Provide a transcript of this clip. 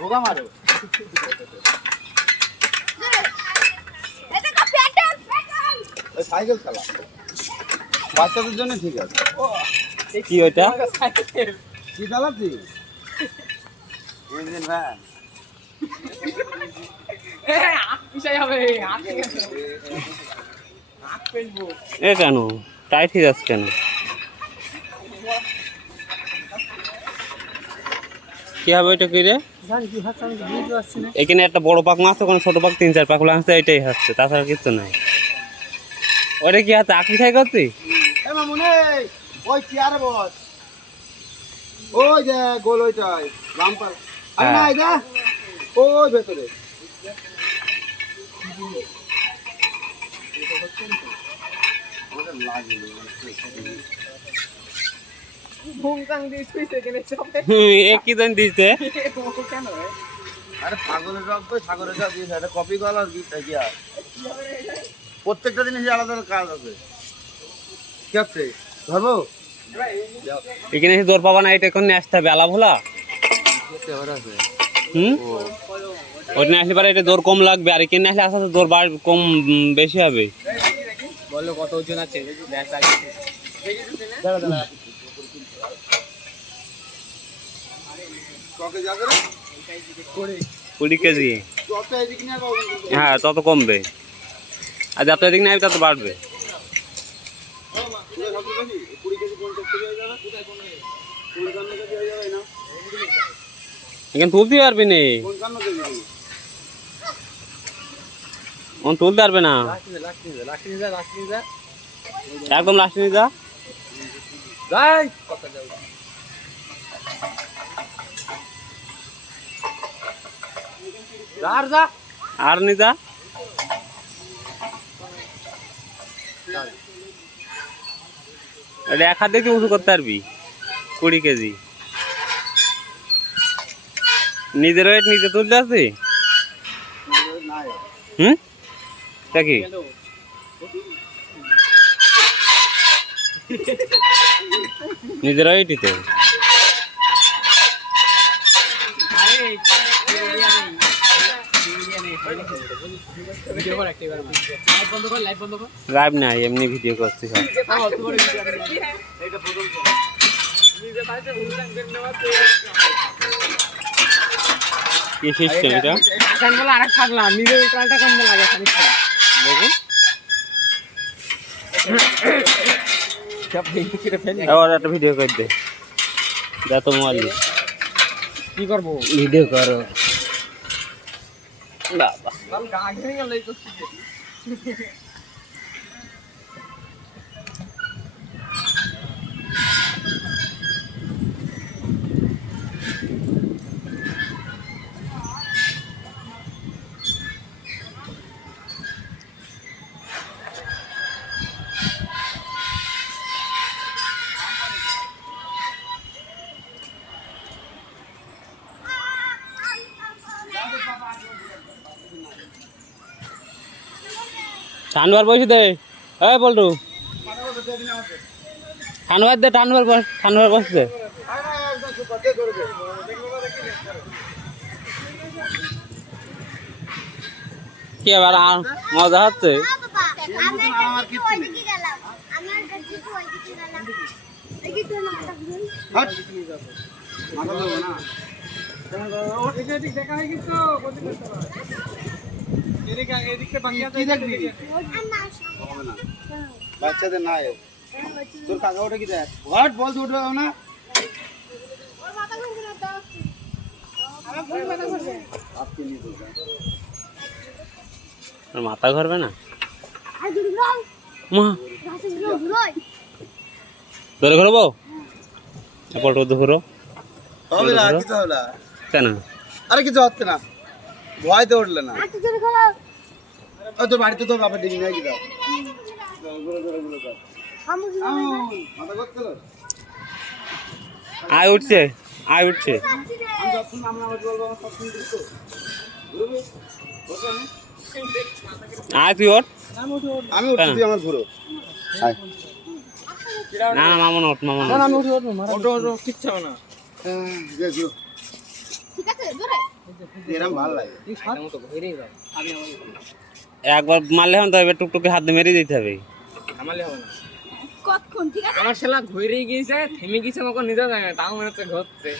ভোগা মারো সাইকেল চালা বাচ্চাদের জন্য ঠিক আছে। কি ওইটা কি চালাচ্ছি ইঞ্জিন ভ্যান এ কেন টাইট হয়ে যাচ্ছে কেন? কি হবে ওইটা কি রে? এখানে একটা বড় পাক মাছ, ওখানে ছোট পাক 3-4 পাক লাগছে, এটাই হচ্ছে, তাছাড়া কিছু নাই। ওইটা কি হাতে আঁকি খাই করছি? ওই চেয়ারে বস, ওই যে গোল ওইটাই রামপাল নাই যা ওই ভেতরে কি জানি দিচ্ছে। আরে পাগলের রক তো সাগরের রক দিয়েছে, এটা কপি কলার কি আর প্রত্যেকটা জিনিসের আলাদা আলাদা কাজ আছে। কি হচ্ছে ধরবো এখানে এসে দৌড় পাবা না, এটা এখন নিয়ে আসতে হবে আলা ভোলা। ওইটা নিয়ে আসলে পারে এটা দৌড় কম লাগবে, আর এখানে আসলে আস্তে আস্তে দৌড় কম বেশি হবে। বললো কত ওজন আছে? 20 কেজি। হ্যাঁ তত কমবে, আর যত এদিক নেবে তত বাড়বে। এখানে তুলতে পারবি নি, তুলতে পারবে না, একদম লাস্টে নিয়ে যা। আর নি যা, এটা 1 হাত দিয়ে উঁচু করতে পারবি। 20 কেজি নিজের ওয়েট নিজে তুলতে আসবি। তা কি নিজের ওয়েটই তো। লাইভ নাই, এমনি ভিডিও করছি সব। কি সিস্টেম এটা? আরেক থাকলাম নিজের উল্টালটা করতে লাগে খানিকটা। দেখুন একটা ভিডিও করে দে, যা তো মোবাইল কি করবো? ভিডিও করো বাবা। টানবার বসে দে, এই বলটু টানবার দে, টানবার বসে দে। কি আবার মজা হচ্ছে? বাচ্চাদের না তোর কাকা ওটা কি দেখ হোয়াট বলতে উঠবে না। মাথা ঘুরবে না, ধরে ঘুরবো ঘুরো কেন? আরে কিছু হচ্ছে না, ভয়তে উঠলে না। তোর বাড়িতে তো বাবা ডিঙি নাই কি আয় উঠছে, আয় উঠছে। আয় তুই ওঠ। আমি উঠছি, তুই আমার ঘুরো। না না মামন ওঠ, মামন আমি উঠি, কিচ্ছু হবে না। ঠিক আছে এরকম ভালো লাগে। এটা মতো ঘুরেই যায় আমি আমার একবার মারলে হবে না, তো এবার টুকটুকে হাত দিয়ে মেরে দিতে হবে। আমালে হবে না কতক্ষণ ঠিক আছে আমার শালা ঘুরেই গিয়েছে থেমে গেছে আমাকে নিজেও জানে না, তাও মনে হচ্ছে ঘুরছে